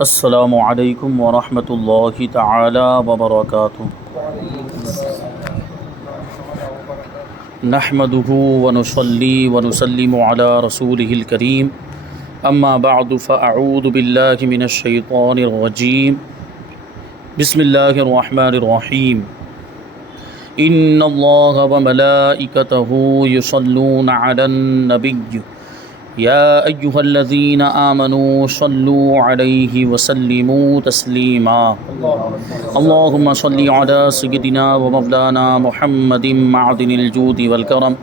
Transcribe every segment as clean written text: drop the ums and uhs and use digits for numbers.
السلام علیکم ورحمۃ اللہ تعالی وبرکاتہ۔ نحمده ونصلی ونسلم علی رسولہ الکریم، اما بعد فاعوذ باللہ من الشیطان الرجیم، بسم اللہ الرحمن الرحیم۔ ان اللہ وملائکتہ یصلون علی النبی یا ایہا الذین آمنوا صلوا علیہ وسلموا تسلیما۔ اللہم صلی علی سیدنا ومولانا محمد معدن الجود والکرم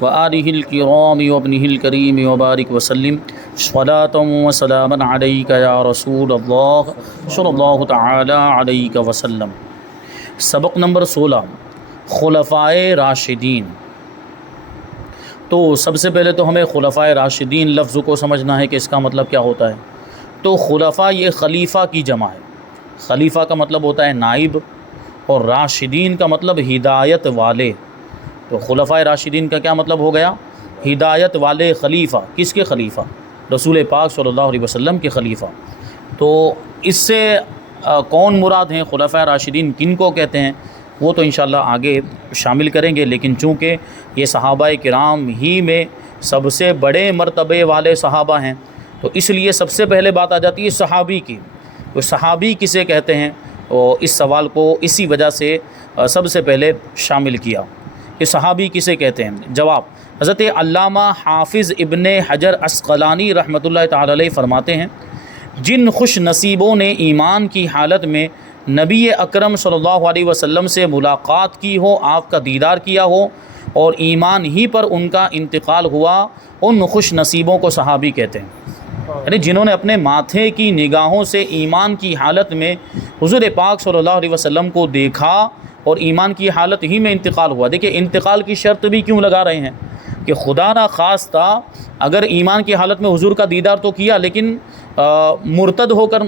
وآلہ الکرام وابنہ الکریم وبارک وسلم صلاۃ وسلاما علیک یا رسول اللہ صلی اللہ تعالی علیہ وسلم۔ سبق نمبر 16، خلفائے راشدین۔ تو سب سے پہلے تو ہمیں خلفائے راشدین لفظ کو سمجھنا ہے کہ اس کا مطلب کیا ہوتا ہے۔ تو خلفاء یہ خلیفہ کی جمع ہے۔ خلیفہ کا مطلب ہوتا ہے نائب، اور راشدین کا مطلب ہدایت والے۔ تو خلفائے راشدین کا کیا مطلب ہو گیا؟ ہدایت والے خلیفہ۔ کس کے خلیفہ؟ رسول پاک صلی اللہ علیہ وسلم کے خلیفہ۔ تو اس سے کون مراد ہیں؟ خلفائے راشدین کن کو کہتے ہیں وہ تو انشاءاللہ آگے شامل کریں گے، لیکن چونکہ یہ صحابہ کرام ہی میں سب سے بڑے مرتبے والے صحابہ ہیں تو اس لیے سب سے پہلے بات آ جاتی ہے صحابی کی۔ تو صحابی کسے کہتے ہیں؟ اور اس سوال کو اسی وجہ سے سب سے پہلے شامل کیا کہ صحابی کسے کہتے ہیں۔ جواب، حضرت علامہ حافظ ابن حجر عسقلانی رحمۃ اللہ تعالی علیہ فرماتے ہیں، جن خوش نصیبوں نے ایمان کی حالت میں نبی اکرم صلی اللہ علیہ وسلم سے ملاقات کی ہو، آپ کا دیدار کیا ہو اور ایمان ہی پر ان کا انتقال ہوا، ان خوش نصیبوں کو صحابی کہتے ہیں۔ یعنی جنہوں نے اپنے ماتھے کی نگاہوں سے ایمان کی حالت میں حضور پاک صلی اللہ علیہ وسلم کو دیکھا اور ایمان کی حالت ہی میں انتقال ہوا۔ دیکھیں انتقال کی شرط بھی کیوں لگا رہے ہیں کہ خدا نہ خواستہ اگر ایمان کی حالت میں حضور کا دیدار تو کیا لیکن مرتد ہو کر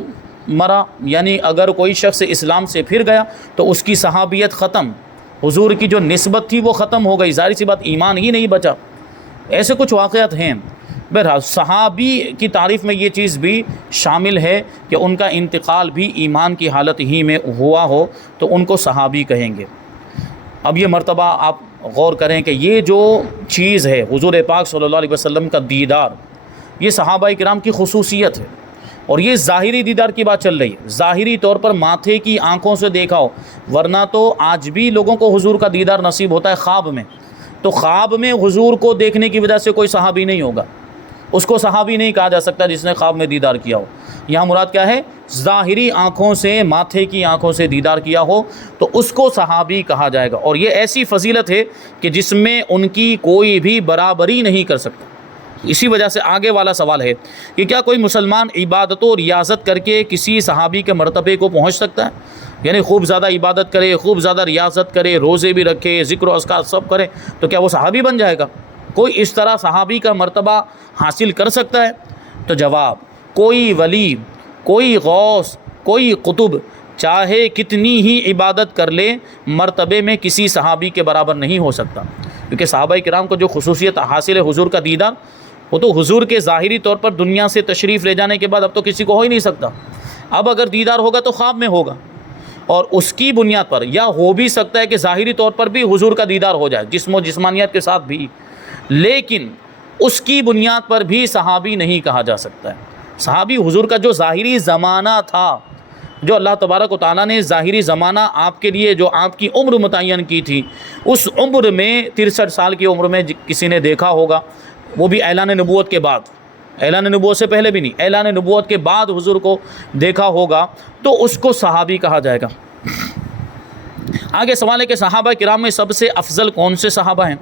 مرا، یعنی اگر کوئی شخص اسلام سے پھر گیا تو اس کی صحابیت ختم، حضور کی جو نسبت تھی وہ ختم ہو گئی، ظاہر سی بات ایمان ہی نہیں بچا۔ ایسے کچھ واقعات ہیں۔ بہرحال صحابی کی تعریف میں یہ چیز بھی شامل ہے کہ ان کا انتقال بھی ایمان کی حالت ہی میں ہوا ہو تو ان کو صحابی کہیں گے۔ اب یہ مرتبہ آپ غور کریں کہ یہ جو چیز ہے حضور پاک صلی اللہ علیہ وسلم کا دیدار، یہ صحابہ کرام کی خصوصیت ہے، اور یہ ظاہری دیدار کی بات چل رہی ہے، ظاہری طور پر ماتھے کی آنکھوں سے دیکھا ہو، ورنہ تو آج بھی لوگوں کو حضور کا دیدار نصیب ہوتا ہے خواب میں۔ تو خواب میں حضور کو دیکھنے کی وجہ سے کوئی صحابی نہیں ہوگا، اس کو صحابی نہیں کہا جا سکتا جس نے خواب میں دیدار کیا ہو۔ یہاں مراد کیا ہے؟ ظاہری آنکھوں سے، ماتھے کی آنکھوں سے دیدار کیا ہو تو اس کو صحابی کہا جائے گا، اور یہ ایسی فضیلت ہے کہ جس میں ان کی کوئی بھی برابری نہیں کر سکتا۔ اسی وجہ سے آگے والا سوال ہے کہ کیا کوئی مسلمان عبادت و ریاضت کر کے کسی صحابی کے مرتبے کو پہنچ سکتا ہے؟ یعنی خوب زیادہ عبادت کرے، خوب زیادہ ریاضت کرے، روزے بھی رکھے، ذکر و اذکار سب کرے تو کیا وہ صحابی بن جائے گا؟ کوئی اس طرح صحابی کا مرتبہ حاصل کر سکتا ہے؟ تو جواب، کوئی ولی، کوئی غوث، کوئی قطب چاہے کتنی ہی عبادت کر لے مرتبے میں کسی صحابی کے برابر نہیں ہو سکتا، کیونکہ صحابہ کرام کو جو خصوصیت حاصل ہے حضور کا دیدار، وہ تو حضور کے ظاہری طور پر دنیا سے تشریف لے جانے کے بعد اب تو کسی کو ہو ہی نہیں سکتا۔ اب اگر دیدار ہوگا تو خواب میں ہوگا، اور اس کی بنیاد پر یا ہو بھی سکتا ہے کہ ظاہری طور پر بھی حضور کا دیدار ہو جائے جسم و جسمانیت کے ساتھ بھی، لیکن اس کی بنیاد پر بھی صحابی نہیں کہا جا سکتا ہے۔ صحابی حضور کا جو ظاہری زمانہ تھا، جو اللہ تبارک و تعالیٰ نے ظاہری زمانہ آپ کے لیے جو آپ کی عمر متعین کی تھی، اس عمر میں 63 سال کی عمر میں کسی نے دیکھا ہوگا، وہ بھی اعلان نبوت کے بعد، اعلان نبوت سے پہلے بھی نہیں، اعلان نبوت کے بعد حضور کو دیکھا ہوگا تو اس کو صحابی کہا جائے گا۔ آگے سوال ہے کہ صحابہ کرام میں سب سے افضل کون سے صحابہ ہیں؟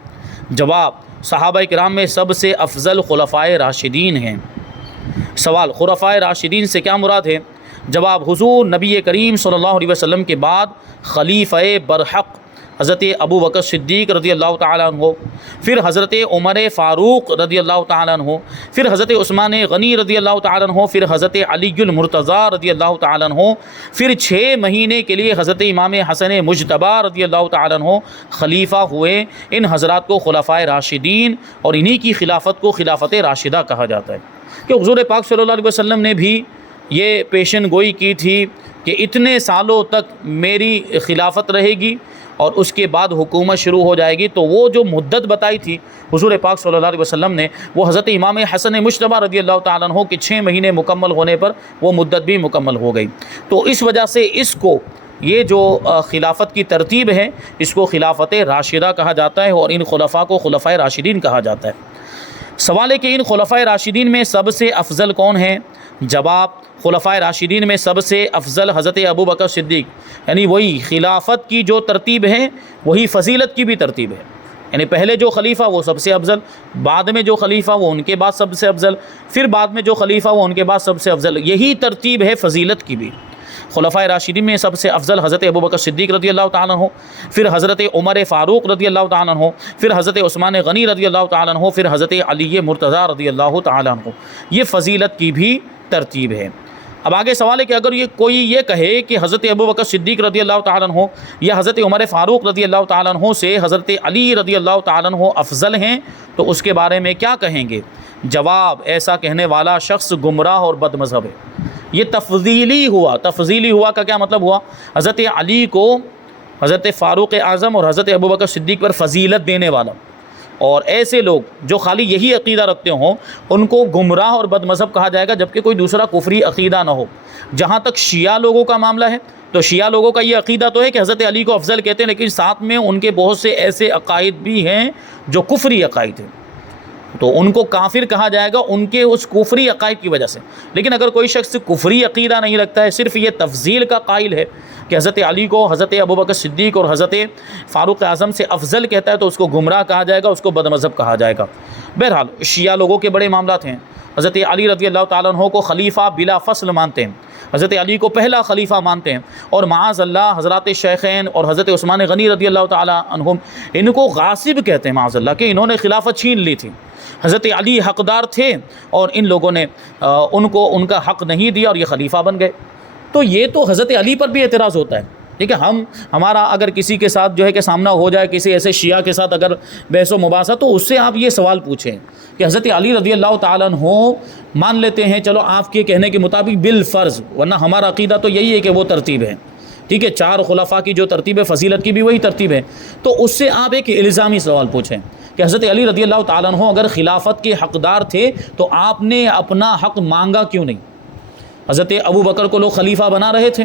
جواب، صحابہ کرام میں سب سے افضل خلفائے راشدین ہیں۔ سوال، خلفائے راشدین سے کیا مراد ہے؟ جواب، حضور نبی کریم صلی اللہ علیہ وسلم کے بعد خلیفہ برحق حضرت ابو بکر صدیق رضی اللہ تعالیٰ عنہ، پھر حضرت عمر فاروق رضی اللہ تعالیٰ عنہ، پھر حضرت عثمان غنی رضی اللہ تعالیٰ عنہ، پھر حضرت علی المرتضیٰ رضی اللہ تعالیٰ عنہ، پھر 6 مہینے کے لیے حضرت امام حسن مجتبیٰ رضی اللہ تعالیٰ عنہ خلیفہ ہوئے۔ ان حضرات کو خلفائے راشدین اور انہی کی خلافت کو خلافت راشدہ کہا جاتا ہے، کہ حضور پاک صلی اللہ علیہ وسلم نے بھی یہ پیشن گوئی کی تھی کہ اتنے سالوں تک میری خلافت رہے گی اور اس کے بعد حکومت شروع ہو جائے گی، تو وہ جو مدت بتائی تھی حضور پاک صلی اللہ علیہ وسلم نے، وہ حضرت امام حسن مجتبیٰ رضی اللہ تعالیٰ عنہ کے 6 مہینے مکمل ہونے پر وہ مدت بھی مکمل ہو گئی۔ تو اس وجہ سے اس کو، یہ جو خلافت کی ترتیب ہے، اس کو خلافت راشدہ کہا جاتا ہے، اور ان خلفاء کو خلفائے راشدین کہا جاتا ہے۔ سوال ہے کہ ان خلفائے راشدین میں سب سے افضل کون ہیں؟ جواب، خلفائے راشدین میں سب سے افضل حضرت ابوبکر صدیق، یعنی وہی خلافت کی جو ترتیب ہے وہی فضیلت کی بھی ترتیب ہے، یعنی پہلے جو خلیفہ وہ سب سے افضل، بعد میں جو خلیفہ وہ ان کے بعد سب سے افضل، پھر بعد میں جو خلیفہ وہ ان کے بعد سب سے افضل، یہی ترتیب ہے فضیلت کی بھی۔ خلفائے راشدین میں سب سے افضل حضرت ابوبکر صدیق رضی اللہ تعالیٰ عنہ، پھر حضرت عمر فاروق رضی اللہ تعالیٰ عنہ، پھر حضرت عثمان غنی رضی اللہ تعالیٰ عنہ، پھر حضرت علی مرتضیٰ رضی اللہ تعالیٰ عنہ۔ یہ فضیلت کی بھی ترتیب ہے۔ اب آگے سوال ہے کہ اگر کوئی یہ کہے کہ حضرت ابوبکر صدیق رضی اللہ تعالیٰ عنہ یا حضرت عمر فاروق رضی اللہ تعالیٰ عنہ سے حضرت علی رضی اللہ تعالیٰ عنہ افضل ہیں، تو اس کے بارے میں کیا کہیں گے؟ جواب، ایسا کہنے والا شخص گمراہ اور بد مذہب ہے۔ یہ تفضیلی ہوا۔ تفضیلی ہوا کا کیا مطلب ہوا؟ حضرت علی کو حضرت فاروق اعظم اور حضرت ابوبکر صدیق پر فضیلت دینے والا، اور ایسے لوگ جو خالی یہی عقیدہ رکھتے ہوں ان کو گمراہ اور بد مذہب کہا جائے گا، جبکہ کوئی دوسرا کفری عقیدہ نہ ہو۔ جہاں تک شیعہ لوگوں کا معاملہ ہے تو شیعہ لوگوں کا یہ عقیدہ تو ہے کہ حضرت علی کو افضل کہتے ہیں، لیکن ساتھ میں ان کے بہت سے ایسے عقائد بھی ہیں جو کفری عقائد ہیں، تو ان کو کافر کہا جائے گا ان کے اس کفری عقائد کی وجہ سے۔ لیکن اگر کوئی شخص کفری عقیدہ نہیں رکھتا ہے، صرف یہ تفضیل کا قائل ہے کہ حضرت علی کو حضرت ابوبکر صدیق اور حضرت فاروق اعظم سے افضل کہتا ہے، تو اس کو گمراہ کہا جائے گا، اس کو بد مذہب کہا جائے گا۔ بہرحال شیعہ لوگوں کے بڑے معاملات ہیں۔ حضرت علی رضی اللہ تعالیٰ عنہ کو خلیفہ بلا فصل مانتے ہیں، حضرت علی کو پہلا خلیفہ مانتے ہیں، اور معاذ اللہ حضرات شیخین اور حضرت عثمان غنی رضی اللہ تعالیٰ عنہم ان کو غاصب کہتے ہیں، معاذ اللہ، کہ انہوں نے خلافت چھین لی تھی۔ حضرت علی حقدار تھے اور ان لوگوں نے ان کو ان کا حق نہیں دیا اور یہ خلیفہ بن گئے۔ تو یہ تو حضرت علی پر بھی اعتراض ہوتا ہے، ٹھیک ہے۔ ہمارا اگر کسی کے ساتھ جو ہے کہ سامنا ہو جائے، کسی ایسے شیعہ کے ساتھ اگر بحث و مباحثہ، تو اس سے آپ یہ سوال پوچھیں کہ حضرت علی رضی اللہ تعالیٰ عنہ مان لیتے ہیں، چلو آپ کے کہنے کے مطابق بالفرض، ورنہ ہمارا عقیدہ تو یہی ہے کہ وہ ترتیب ہے، ٹھیک ہے، 4 خلفاء کی جو ترتیب ہے فضیلت کی بھی وہی ترتیب ہے۔ تو اس سے آپ ایک الزامی سوال پوچھیں کہ حضرت علی رضی اللہ تعالیٰ عنہ اگر خلافت کے حقدار تھے تو آپ نے اپنا حق مانگا کیوں نہیں؟ حضرت ابوبکر کو لوگ خلیفہ بنا رہے تھے،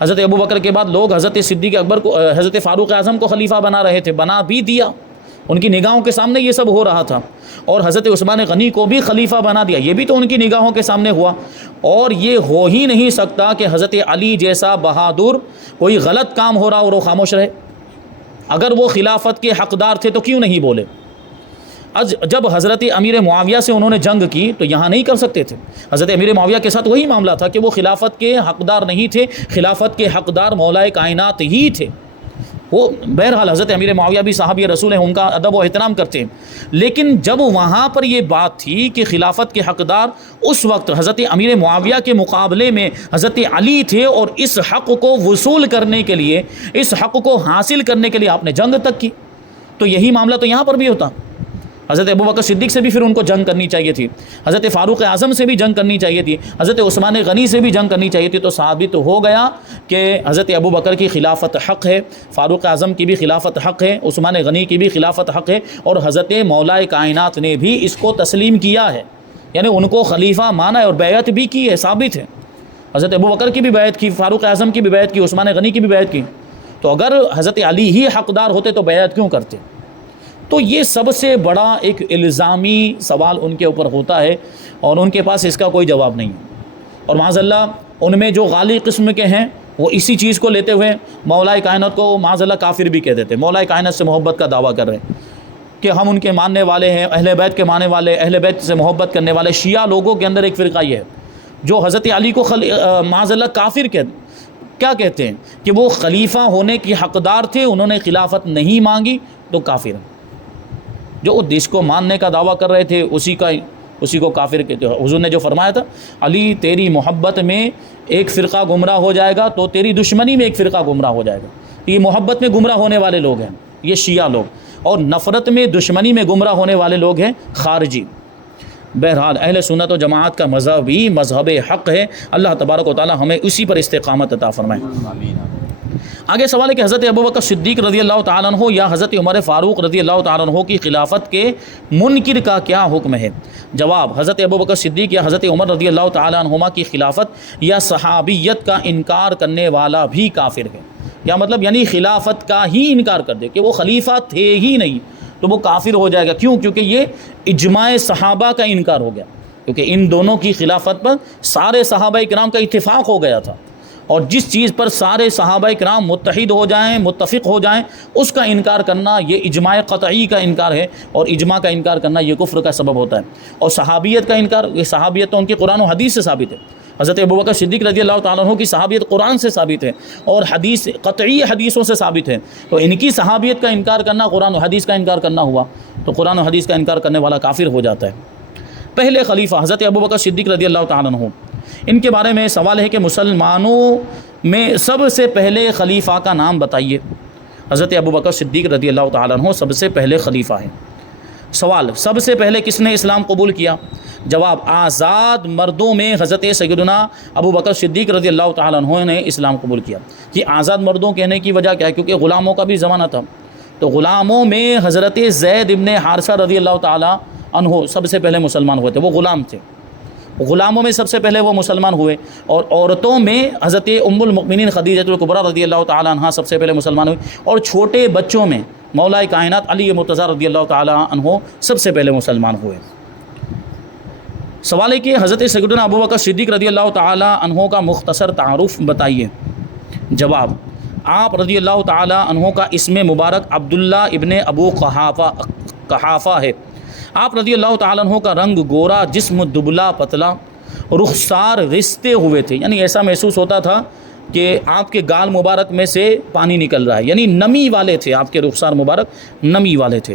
حضرت ابوبکر کے بعد لوگ حضرت صدیق اکبر کو، حضرت فاروق اعظم کو خلیفہ بنا رہے تھے، بنا بھی دیا، ان کی نگاہوں کے سامنے یہ سب ہو رہا تھا، اور حضرت عثمان غنی کو بھی خلیفہ بنا دیا، یہ بھی تو ان کی نگاہوں کے سامنے ہوا۔ اور یہ ہو ہی نہیں سکتا کہ حضرت علی جیسا بہادر کوئی غلط کام ہو رہا اور وہ خاموش رہے۔ اگر وہ خلافت کے حقدار تھے تو کیوں نہیں بولے؟ جب حضرت امیر معاویہ سے انہوں نے جنگ کی تو یہاں نہیں کر سکتے تھے۔ حضرت امیر معاویہ کے ساتھ وہی معاملہ تھا کہ وہ خلافت کے حقدار نہیں تھے، خلافت کے حقدار مولا کائنات ہی تھے۔ وہ بہرحال حضرت امیر معاویہ بھی صحابی رسول ہیں، ان کا ادب و احترام کرتے ہیں، لیکن جب وہاں پر یہ بات تھی کہ خلافت کے حقدار اس وقت حضرت امیر معاویہ کے مقابلے میں حضرت علی تھے، اور اس حق کو وصول کرنے کے لیے، اس حق کو حاصل کرنے کے لیے آپ نے جنگ تک کی، تو یہی معاملہ تو یہاں پر بھی ہوتا۔ حضرت ابوبکر صدیق سے بھی پھر ان کو جنگ کرنی چاہیے تھی، حضرت فاروق اعظم سے بھی جنگ کرنی چاہیے تھی، حضرت عثمان غنی سے بھی جنگ کرنی چاہیے تھی۔ تو ثابت ہو گیا کہ حضرت ابوبکر کی خلافت حق ہے، فاروق اعظم کی بھی خلافت حق ہے، عثمان غنی کی بھی خلافت حق ہے، اور حضرت مولا کائنات نے بھی اس کو تسلیم کیا ہے، یعنی ان کو خلیفہ مانا ہے اور بیعت بھی کی ہے، ثابت ہے۔ حضرت ابوبکر کی بھی بیعت کی، فاروق اعظم کی بھی بیعت کی، عثمان غنی کی بھی بیعت کی۔ تو اگر حضرت علی ہی حقدار ہوتے تو بیعت کیوں کرتے؟ تو یہ سب سے بڑا ایک الزامی سوال ان کے اوپر ہوتا ہے، اور ان کے پاس اس کا کوئی جواب نہیں ہے۔ اور معاذ اللہ ان میں جو غالی قسم کے ہیں وہ اسی چیز کو لیتے ہوئے مولا کائنات کو معاذ اللہ کافر بھی کہہ دیتے ہیں، مولا کائنات سے محبت کا دعویٰ کر رہے ہیں کہ ہم ان کے ماننے والے ہیں، اہل بیت کے ماننے والے، اہل بیت سے محبت کرنے والے۔ شیعہ لوگوں کے اندر ایک فرقہ یہ ہے جو حضرت علی کو معاذ اللہ کافر کیا کہتے ہیں کہ وہ خلیفہ ہونے کی حقدار تھے، انہوں نے خلافت نہیں مانگی تو کافر ہیں۔ جو جس کو ماننے کا دعویٰ کر رہے تھے اسی کو کافر کہتے ہیں۔ حضور نے جو فرمایا تھا، علی تیری محبت میں ایک فرقہ گمراہ ہو جائے گا تو تیری دشمنی میں ایک فرقہ گمراہ ہو جائے گا۔ یہ محبت میں گمراہ ہونے والے لوگ ہیں یہ شیعہ لوگ، اور نفرت میں، دشمنی میں گمراہ ہونے والے لوگ ہیں خارجی۔ بہرحال اہل سنت و جماعت کا مذہب ہی مذہب حق ہے. اللہ تبارک و تعالی ہمیں اسی پر استقامت عطا فرمائے. آگے سوال ہے کہ حضرت ابوبکر صدیق رضی اللہ تعالیٰ عنہ یا حضرت عمر فاروق رضی اللہ تعالیٰ عنہ کی خلافت کے منکر کا کیا حکم ہے؟ جواب: حضرت ابوبکر صدیق یا حضرت عمر رضی اللہ تعالیٰ عنہما کی خلافت یا صحابیت کا انکار کرنے والا بھی کافر ہے. یا مطلب یعنی خلافت کا ہی انکار کر دے کہ وہ خلیفہ تھے ہی نہیں تو وہ کافر ہو جائے گا. کیوں؟ کیونکہ یہ اجماع صحابہ کا انکار ہو گیا، کیونکہ ان دونوں کی خلافت پر سارے صحابہ کرام کا اتفاق ہو گیا تھا، اور جس چیز پر سارے صحابہ کرام متحد ہو جائیں، متفق ہو جائیں، اس کا انکار کرنا یہ اجماع قطعی کا انکار ہے، اور اجماع کا انکار کرنا یہ کفر کا سبب ہوتا ہے. اور صحابیت کا انکار، یہ صحابیت تو ان کی قرآن و حدیث سے ثابت ہے. حضرت ابوبکر صدیق رضی اللہ تعالیٰ عنہ کی صحابیت قرآن سے ثابت ہے اور حدیث قطعی حدیثوں سے ثابت ہے. تو ان کی صحابیت کا انکار کرنا قرآن و حدیث کا انکار کرنا ہوا، تو قرآن و حدیث کا انکار کرنے والا کافر ہو جاتا ہے. پہلے خلیفہ حضرت ابوبکر صدیق رضی اللہ تعالیٰ عنہ، ان کے بارے میں سوال ہے کہ مسلمانوں میں سب سے پہلے خلیفہ کا نام بتائیے. حضرت ابوبکر صدیق رضی اللہ تعالیٰ عنہ سب سے پہلے خلیفہ ہیں. سوال: سب سے پہلے کس نے اسلام قبول کیا؟ جواب: آزاد مردوں میں حضرت سیدنا ابوبکر صدیق رضی اللہ تعالیٰ عنہ نے اسلام قبول کیا. یہ آزاد مردوں کہنے کی وجہ کیا ہے؟ کیونکہ غلاموں کا بھی زمانہ تھا، تو غلاموں میں حضرت زید ابن حارثہ رضی اللہ تعالیٰ عنہ سب سے پہلے مسلمان ہوئے تھے. وہ غلام تھے، غلاموں میں سب سے پہلے وہ مسلمان ہوئے. اور عورتوں میں حضرت ام المؤمنین خدیجہ الکبریٰ رضی اللہ تعالیٰ عنہ سب سے پہلے مسلمان ہوئی. اور چھوٹے بچوں میں مولا کائنات علی مرتضیٰ رضی اللہ تعالیٰ عنہ سب سے پہلے مسلمان ہوئے. سوال ہے کہ حضرت سیدنا ابوبکر صدیق رضی اللہ تعالیٰ عنہ کا مختصر تعارف بتائیے. جواب: آپ رضی اللہ تعالیٰ عنہ کا اسم مبارک عبداللہ ابن ابو قحافہ ہے. آپ رضی اللہ تعالیٰ عنہ کا رنگ گورا، جسم دبلا پتلا، رخسار رستے ہوئے تھے، یعنی ایسا محسوس ہوتا تھا کہ آپ کے گال مبارک میں سے پانی نکل رہا ہے، یعنی نمی والے تھے. آپ کے رخسار مبارک نمی والے تھے.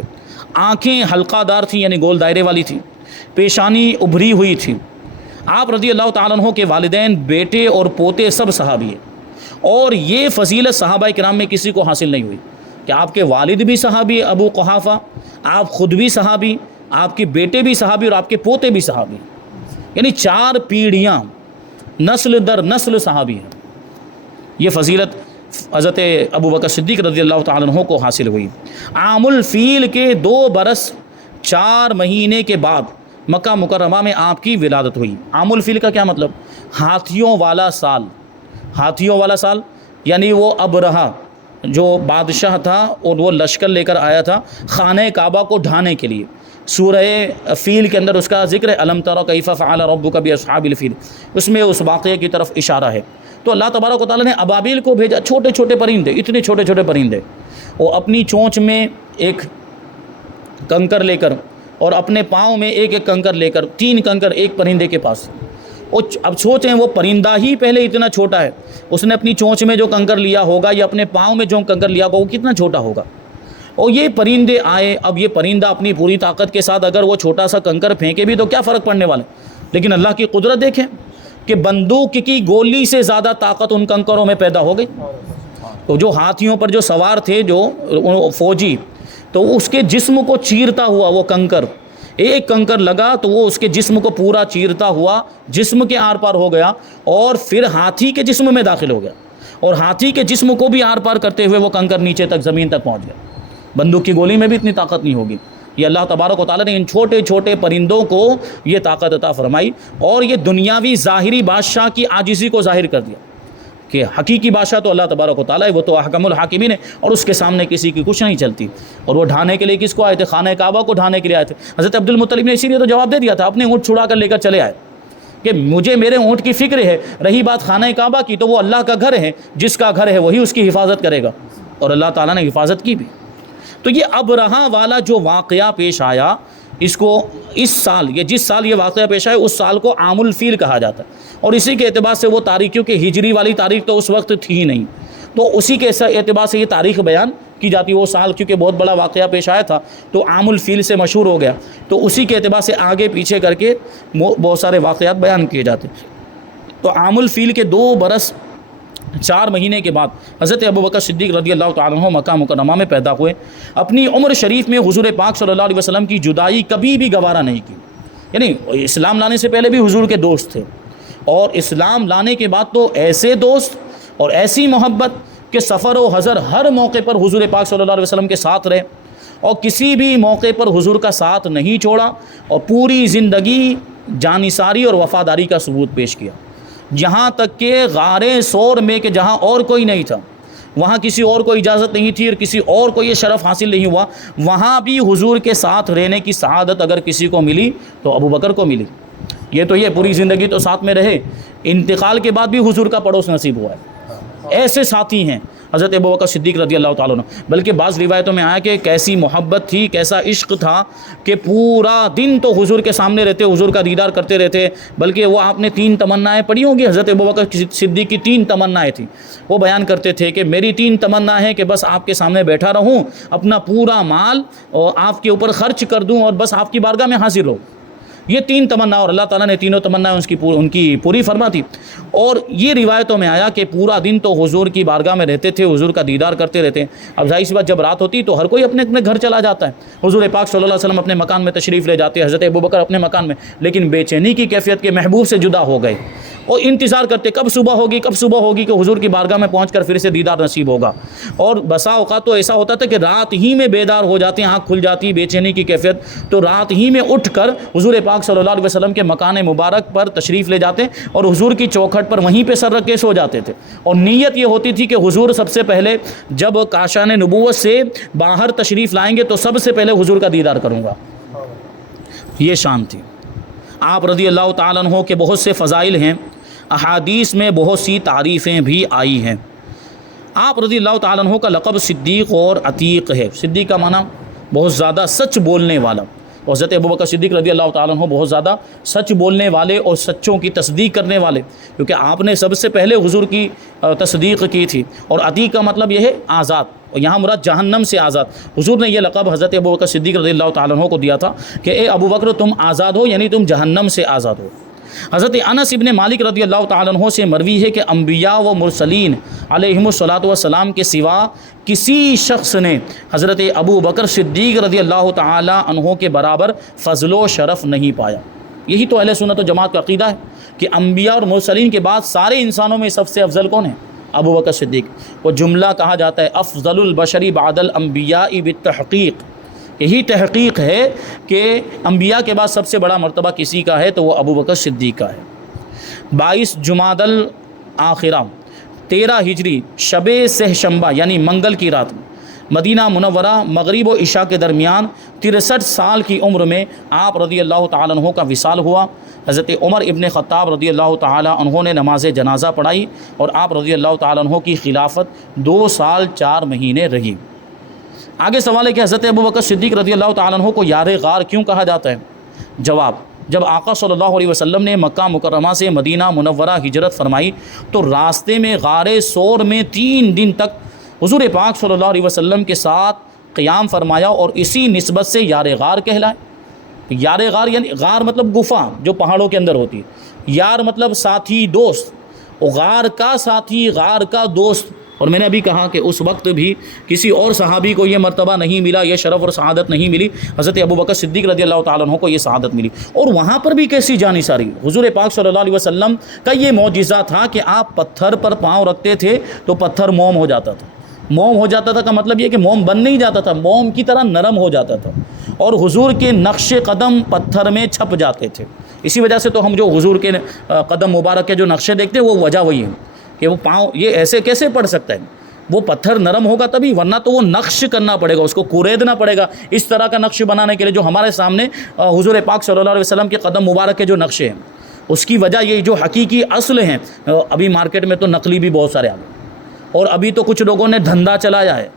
آنکھیں حلقہ دار تھیں، یعنی گول دائرے والی تھیں. پیشانی ابھری ہوئی تھی. آپ رضی اللہ تعالیٰ عنہ کے والدین، بیٹے اور پوتے سب صحابی ہیں، اور یہ فضیلت صحابہ کرام میں کسی کو حاصل نہیں ہوئی کہ آپ کے والد بھی صحابی ابو قحافہ، آپ خود بھی صحابی، آپ کے بیٹے بھی صحابی اور آپ کے پوتے بھی صحابی، یعنی 4 پیڑھیاں نسل در نسل صحابی ہیں. یہ فضیلت حضرت ابوبکر صدیق رضی اللہ تعالیٰ عنہ کو حاصل ہوئی. عام الفیل کے 2 برس 4 مہینے کے بعد مکہ مکرمہ میں آپ کی ولادت ہوئی. عام الفیل کا کیا مطلب؟ ہاتھیوں والا سال. ہاتھیوں والا سال یعنی وہ ابرہہ جو بادشاہ تھا اور وہ لشکر لے کر آیا تھا خانہ کعبہ کو ڈھانے کے لیے. سورہ فیل کے اندر اس کا ذکر ہے، الم تر کیف فعل ربک باصحاب الفیل، اس میں اس واقعے کی طرف اشارہ ہے. تو اللہ تبارک و تعالیٰ نے ابابیل کو بھیجا، چھوٹے چھوٹے پرندے، اتنے چھوٹے چھوٹے پرندے، وہ اپنی چونچ میں ایک کنکر لے کر اور اپنے پاؤں میں ایک ایک کنکر لے کر، 3 کنکر ایک پرندے کے پاس. اب سوچیں وہ پرندہ ہی پہلے اتنا چھوٹا ہے، اس نے اپنی چونچ میں جو کنکر لیا ہوگا یا اپنے پاؤں میں جو کنکر لیا ہوگا وہ کتنا چھوٹا ہوگا. اور یہ پرندے آئے، اب یہ پرندہ اپنی پوری طاقت کے ساتھ اگر وہ چھوٹا سا کنکر پھینکے بھی تو کیا فرق پڑنے والے، لیکن اللہ کی قدرت دیکھیں کہ بندوق کی گولی سے زیادہ طاقت ان کنکروں میں پیدا ہو گئی. تو جو ہاتھیوں پر جو سوار تھے جو فوجی، تو اس کے جسم کو چیرتا ہوا وہ کنکر، ایک کنکر لگا تو وہ اس کے جسم کو پورا چیرتا ہوا جسم کے آر پار ہو گیا اور پھر ہاتھی کے جسم میں داخل ہو گیا، اور ہاتھی کے جسم کو بھی آر پار کرتے ہوئے وہ کنکر نیچے تک زمین تک پہنچ گیا. بندوق کی گولی میں بھی اتنی طاقت نہیں ہوگی. یہ اللہ تبارک و تعالیٰ نے ان چھوٹے چھوٹے پرندوں کو یہ طاقت عطا فرمائی، اور یہ دنیاوی ظاہری بادشاہ کی عاجزی کو ظاہر کر دیا کہ حقیقی بادشاہ تو اللہ تبارک و تعالیٰ ہے، وہ تو احکم الحاکمین ہے، اور اس کے سامنے کسی کی کچھ نہیں چلتی. اور وہ ڈھانے کے لیے کس کو آئے تھے؟ خانہ کعبہ کو ڈھانے کے لیے آئے تھے. حضرت عبد المطلب نے اسی لیے تو جواب دے دیا تھا، اپنے اونٹ چھڑا کر لے کر چلے آئے کہ مجھے میرے اونٹ کی فکر ہے. رہی بات خانہ کعبہ کی تو وہ اللہ کا گھر ہے، جس کا گھر ہے وہی اس کی حفاظت کرے گا، اور اللہ تعالیٰ نے حفاظت کی بھی. تو یہ ابرہہ والا جو واقعہ پیش آیا، اس کو اس سال، یہ جس سال یہ واقعہ پیش آیا اس سال کو عام الفیل کہا جاتا ہے. اور اسی کے اعتبار سے وہ تاریخ، کیونکہ ہجری والی تاریخ تو اس وقت تھی ہی نہیں، تو اسی کے اعتبار سے یہ تاریخ بیان کی جاتی ہے. وہ سال کیونکہ بہت بڑا واقعہ پیش آیا تھا تو عام الفیل سے مشہور ہو گیا، تو اسی کے اعتبار سے آگے پیچھے کر کے بہت سارے واقعات بیان کیے جاتے. تو عام الفیل کے 2 برس 4 مہینے کے بعد حضرت ابوبکر صدیق رضی اللہ تعالیٰ عنہ مکہ مکرمہ میں پیدا ہوئے. اپنی عمر شریف میں حضور پاک صلی اللہ علیہ وسلم کی جدائی کبھی بھی گوارا نہیں کی، یعنی اسلام لانے سے پہلے بھی حضور کے دوست تھے، اور اسلام لانے کے بعد تو ایسے دوست اور ایسی محبت کہ سفر و حضر ہر موقع پر حضور پاک صلی اللہ علیہ وسلم کے ساتھ رہے، اور کسی بھی موقع پر حضور کا ساتھ نہیں چھوڑا، اور پوری زندگی جانثاری اور وفاداری کا ثبوت پیش کیا، جہاں تک کہ غار ثور میں کہ جہاں اور کوئی نہیں تھا، وہاں کسی اور کو اجازت نہیں تھی اور کسی اور کو یہ شرف حاصل نہیں ہوا، وہاں بھی حضور کے ساتھ رہنے کی سعادت اگر کسی کو ملی تو ابو بکر کو ملی۔ یہ پوری زندگی تو ساتھ میں رہے، انتقال کے بعد بھی حضور کا پڑوس نصیب ہوا ہے۔ ایسے ساتھی ہیں حضرت ابوبکر صدیق رضی اللہ تعالیٰ عنہ۔ بلکہ بعض روایتوں میں آیا کہ کیسی محبت تھی، کیسا عشق تھا کہ پورا دن تو حضور کے سامنے رہتے، حضور کا دیدار کرتے رہتے۔ بلکہ وہ آپ نے 3 تمنائیں پڑھی ہوں گی، حضرت ابوبکر صدیق کی 3 تمنائیں تھیں۔ وہ بیان کرتے تھے کہ میری 3 تمنا ہے کہ بس آپ کے سامنے بیٹھا رہوں، اپنا پورا مال اور آپ کے اوپر خرچ کر دوں اور بس آپ کی بارگاہ میں حاضر ہوں۔ یہ 3 تمنا، اور اللہ تعالیٰ نے تینوں تمنائیں ان کی پوری فرما دی۔ اور یہ روایتوں میں آیا کہ پورا دن تو حضور کی بارگاہ میں رہتے تھے، حضور کا دیدار کرتے رہتے۔ اب ظاہر سی بات، جب رات ہوتی تو ہر کوئی اپنے اپنے گھر چلا جاتا ہے، حضور پاک صلی اللہ علیہ وسلم اپنے مکان میں تشریف لے جاتے، حضرت ابوبکر اپنے مکان میں، لیکن بے چینی کی کیفیت کے محبوب سے جدا ہو گئے، اور انتظار کرتے کب صبح ہوگی کہ حضور کی بارگاہ میں پہنچ کر پھر سے دیدار نصیب ہوگا۔ اور بسا اوقات تو ایسا ہوتا تھا کہ رات ہی میں بیدار ہو جاتے، آنکھ کھل جاتی، بے چینی کی کیفیت، تو رات ہی میں اٹھ کر حضور پاک صلی اللہ علیہ وسلم کے مکان مبارک پر تشریف لے جاتے اور حضور کی چوکھٹ پر وہیں پہ سر رکھ کے سو جاتے تھے۔ اور نیت یہ ہوتی تھی کہ حضور سب سے پہلے جب کاشان نبوت سے باہر تشریف لائیں گے تو سب سے پہلے حضور کا دیدار کروں گا۔ یہ شان تھی۔ آپ رضی اللہ تعالیٰ عنہ کے بہت سے فضائل ہیں، احادیث میں بہت سی تعریفیں بھی آئی ہیں۔ آپ رضی اللہ تعالیٰ عنہ کا لقب صدیق اور عتیق ہے۔ صدیق کا معنی بہت زیادہ سچ بولنے والا، اور حضرت ابوبکر صدیق رضی اللہ تعالیٰ عنہ بہت زیادہ سچ بولنے والے اور سچوں کی تصدیق کرنے والے، کیونکہ آپ نے سب سے پہلے حضور کی تصدیق کی تھی۔ اور عتیق کا مطلب یہ ہے آزاد، اور یہاں مراد جہنم سے آزاد۔ حضور نے یہ لقب حضرت ابوبکر صدیق رضی اللہ تعالیٰ عنہ کو دیا تھا کہ اے ابوبکر تم آزاد ہو، یعنی تم جہنم سے آزاد ہو۔ حضرت انس ابن مالک رضی اللہ تعالیٰ عنہ سے مروی ہے کہ انبیاء و مرسلین علیہم الصلاۃ والسلام کے سوا کسی شخص نے حضرت ابو بکر صدیق رضی اللہ تعالیٰ عنہ کے برابر فضل و شرف نہیں پایا۔ یہی تو اہل سنت و جماعت کا عقیدہ ہے کہ انبیاء اور مرسلین کے بعد سارے انسانوں میں سب سے افضل کون ہے؟ ابو بکر صدیق۔ وہ جملہ کہا جاتا ہے افضل البشری بعد الانبیاء بالتحقیق۔ یہی تحقیق ہے کہ انبیاء کے بعد سب سے بڑا مرتبہ کسی کا ہے تو وہ ابو بکر صدیق کا ہے۔ 22 جمادی الآخرہ 13 ہجری شب سہشنبہ یعنی منگل کی رات میں مدینہ منورہ مغرب و عشاء کے درمیان 63 سال کی عمر میں آپ رضی اللہ تعالیٰ عنہ کا وصال ہوا۔ حضرت عمر ابن خطاب رضی اللہ تعالیٰ عنہ نے نماز جنازہ پڑھائی، اور آپ رضی اللہ تعالیٰ عنہ کی خلافت 2 سال 4 مہینے رہی۔ آگے سوال ہے کہ حضرت ابوبکر صدیق رضی اللہ تعالیٰ عنہ کو یار غار کیوں کہا جاتا ہے؟ جواب: جب آقا صلی اللہ علیہ وسلم نے مکہ مکرمہ سے مدینہ منورہ ہجرت فرمائی تو راستے میں غار ثور میں 3 دن تک حضور پاک صلی اللہ علیہ وسلم کے ساتھ قیام فرمایا، اور اسی نسبت سے یار غار کہلائے۔ یار غار یعنی غار مطلب گفا جو پہاڑوں کے اندر ہوتی ہے، یار مطلب ساتھی دوست، اور غار کا ساتھی غار کا دوست۔ اور میں نے ابھی کہا کہ اس وقت بھی کسی اور صحابی کو یہ مرتبہ نہیں ملا، یہ شرف اور سعادت نہیں ملی، حضرت ابوبکر صدیق رضی اللہ تعالیٰ عنہ کو یہ سعادت ملی۔ اور وہاں پر بھی کیسی جانثاری، حضور پاک صلی اللہ علیہ وسلم کا یہ معجزہ تھا کہ آپ پتھر پر پاؤں رکھتے تھے تو پتھر موم ہو جاتا تھا۔ موم ہو جاتا تھا کا مطلب یہ کہ موم بن نہیں جاتا تھا، موم کی طرح نرم ہو جاتا تھا، اور حضور کے نقش قدم پتھر میں چھپ جاتے تھے۔ اسی وجہ سے تو ہم جو حضور کے قدم مبارک کے جو نقشے دیکھتے ہیں وہ وجہ وہی ہے کہ وہ پاؤں یہ ایسے کیسے پڑ سکتا ہے، وہ پتھر نرم ہوگا تبھی، ورنہ تو وہ نقش کرنا پڑے گا، اس کو کوریدنا پڑے گا اس طرح کا نقش بنانے کے لیے جو ہمارے سامنے حضور پاک صلی اللہ علیہ وسلم کے قدم مبارک کے جو نقشے ہیں۔ اس کی وجہ یہ جو حقیقی اصل ہیں، ابھی مارکیٹ میں تو نقلی بھی بہت سارے آ گئے، اور ابھی تو کچھ لوگوں نے دھندا چلایا ہے۔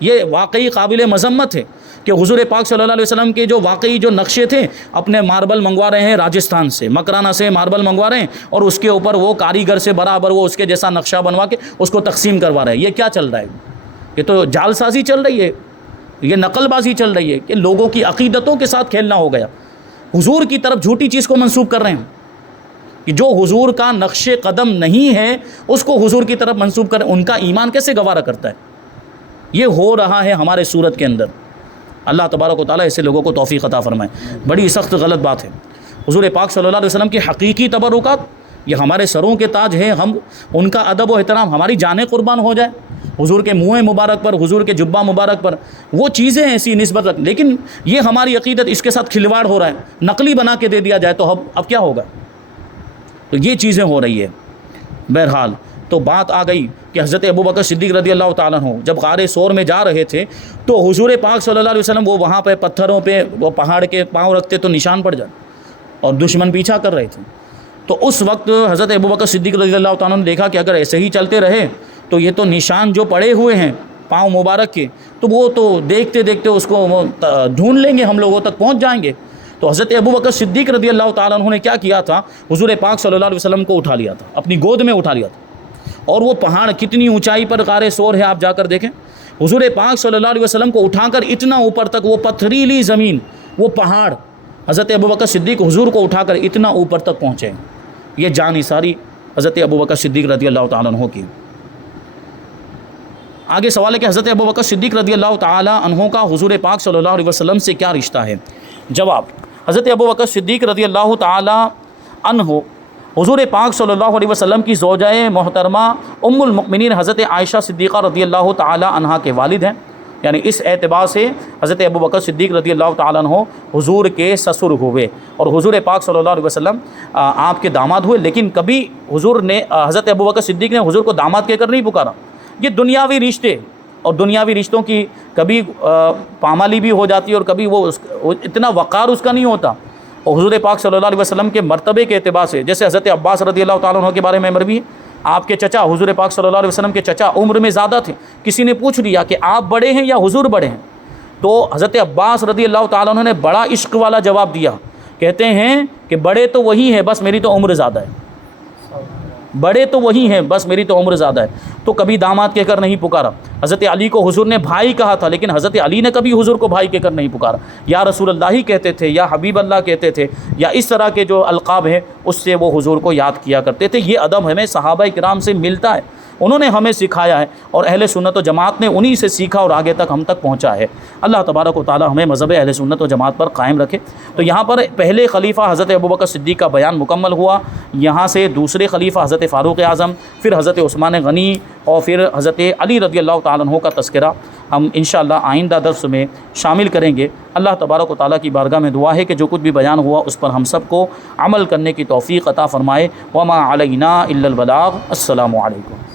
یہ واقعی قابل مذمت ہے کہ حضور پاک صلی اللہ علیہ وسلم کے جو واقعی جو نقشے تھے، اپنے ماربل منگوا رہے ہیں راجستھان سے، مکرانہ سے ماربل منگوا رہے ہیں، اور اس کے اوپر وہ کاریگر سے برابر وہ اس کے جیسا نقشہ بنوا کے اس کو تقسیم کروا رہے ہیں۔ یہ کیا چل رہا ہے؟ یہ تو جعل سازی چل رہی ہے، یہ نقل بازی چل رہی ہے کہ لوگوں کی عقیدتوں کے ساتھ کھیلنا ہو گیا۔ حضور کی طرف جھوٹی چیز کو منسوب کر رہے ہیں کہ جو حضور کا نقش قدم نہیں ہے اس کو حضور کی طرف منسوب کریں، ان کا ایمان کیسے گوارا کرتا ہے؟ یہ ہو رہا ہے ہمارے صورت کے اندر۔ اللہ تبارک و تعالیٰ ایسے لوگوں کو توفیق عطا فرمائے۔ بڑی سخت غلط بات ہے۔ حضور پاک صلی اللہ علیہ وسلم کی حقیقی تبرکات، یہ ہمارے سروں کے تاج ہیں، ہم ان کا ادب و احترام، ہماری جانیں قربان ہو جائے حضور کے منہ مبارک پر، حضور کے جبہ مبارک پر، وہ چیزیں ایسی نسبت رکھ، لیکن یہ ہماری عقیدت، اس کے ساتھ کھلواڑ ہو رہا ہے، نقلی بنا کے دے دیا جائے تو اب کیا ہوگا؟ تو یہ چیزیں ہو رہی ہے۔ بہرحال تو بات آ گئی کہ حضرت ابوبکر صدیق رضی اللہ تعالیٰ عنہ جب غار سور میں جا رہے تھے تو حضور پاک صلی اللہ علیہ وسلم وہ وہاں پہ پتھروں پہ وہ پہاڑ کے پاؤں رکھتے تو نشان پڑ جاتے اور دشمن پیچھا کر رہے تھے۔ تو اس وقت حضرت ابوبکر صدیق رضی اللہ تعالیٰ نے دیکھا کہ اگر ایسے ہی چلتے رہے تو یہ تو نشان جو پڑے ہوئے ہیں پاؤں مبارک کے، تو وہ تو دیکھتے دیکھتے اس کو ڈھونڈ لیں گے، ہم لوگوں تک پہنچ جائیں گے۔ تو حضرت ابوبکر صدیق رضی اللہ تعالیٰ عنہ نے کیا کیا تھا، حضور پاک صلی اللہ علیہ وسلم کو اٹھا لیا تھا، اپنی گود میں اٹھا لیا تھا۔ اور وہ پہاڑ کتنی اونچائی پر غار سور ہے آپ جا کر دیکھیں، حضور پاک صلی اللہ علیہ وسلم کو اٹھا کر اتنا اوپر تک، وہ پتھریلی زمین، وہ پہاڑ، حضرت ابوبکر صدیق حضور کو اٹھا کر اتنا اوپر تک پہنچے۔ یہ جان ساری حضرت ابوبکر صدیق رضی اللہ تعالیٰ عنہ کی۔ آگے سوال ہے کہ حضرت ابوبکر صدیق رضی اللہ تعالیٰ عنہ کا حضور پاک صلی اللہ علیہ وسلم سے کیا رشتہ ہے؟ جواب، حضرت ابوبکر صدیق رضی اللہ تعالیٰ عنہ حضور پاک صلی اللہ علیہ وسلم کی زوجہ محترمہ ام المؤمنین حضرت عائشہ صدیقہ رضی اللہ تعالیٰ عنہا کے والد ہیں، یعنی اس اعتبار سے حضرت ابوبکر صدیق رضی اللہ تعالیٰ عنہ حضور کے سسر ہوئے، اور حضور پاک صلی اللہ علیہ وسلم آپ کے داماد ہوئے، لیکن کبھی حضور نے حضرت ابوبکر صدیق نے حضور کو داماد کہہ کر نہیں پکارا۔ یہ دنیاوی رشتے اور دنیاوی رشتوں کی کبھی پامالی بھی ہو جاتی ہے، اور کبھی وہ اتنا وقار اس کا نہیں ہوتا۔ اور حضور پاک صلی اللہ علیہ وسلم کے مرتبے کے اعتبار سے، جیسے حضرت عباس رضی اللہ تعالیٰ عنہ کے بارے میں مروی ہے، آپ کے چچا حضور پاک صلی اللہ علیہ وسلم کے چچا عمر میں زیادہ تھے، کسی نے پوچھ لیا کہ آپ بڑے ہیں یا حضور بڑے ہیں، تو حضرت عباس رضی اللہ تعالیٰ عنہ نے بڑا عشق والا جواب دیا، کہتے ہیں کہ بڑے تو وہی ہیں، بس میری تو عمر زیادہ ہے، بڑے تو وہی ہیں، بس میری تو عمر زیادہ ہے۔ تو کبھی داماد کہہ کر نہیں پکارا۔ حضرت علی کو حضور نے بھائی کہا تھا، لیکن حضرت علی نے کبھی حضور کو بھائی کہہ کر نہیں پکارا، یا رسول اللہ ہی کہتے تھے، یا حبیب اللہ کہتے تھے، یا اس طرح کے جو القاب ہیں اس سے وہ حضور کو یاد کیا کرتے تھے۔ یہ ادب ہمیں صحابہ کرام سے ملتا ہے، انہوں نے ہمیں سکھایا ہے، اور اہل سنت و جماعت نے انہی سے سیکھا اور آگے تک ہم تک پہنچا ہے۔ اللہ تبارک و تعالی ہمیں مذہب اہل سنت و جماعت پر قائم رکھے۔ تو یہاں پر پہلے خلیفہ حضرت ابوبکر صدیق کا بیان مکمل ہوا، یہاں سے دوسرے خلیفہ حضرت فاروق اعظم، پھر حضرت عثمان غنی، اور پھر حضرت علی رضی اللہ تعالیٰ عنہ کا تذکرہ ہم انشاءاللہ آئندہ درس میں شامل کریں گے۔ اللہ تبارک و تعالیٰ کی بارگاہ میں دعا ہے کہ جو کچھ بھی بیان ہوا اس پر ہم سب کو عمل کرنے کی توفیق عطا فرمائے۔ وما علینا الا البلاغ۔ السلام علیکم۔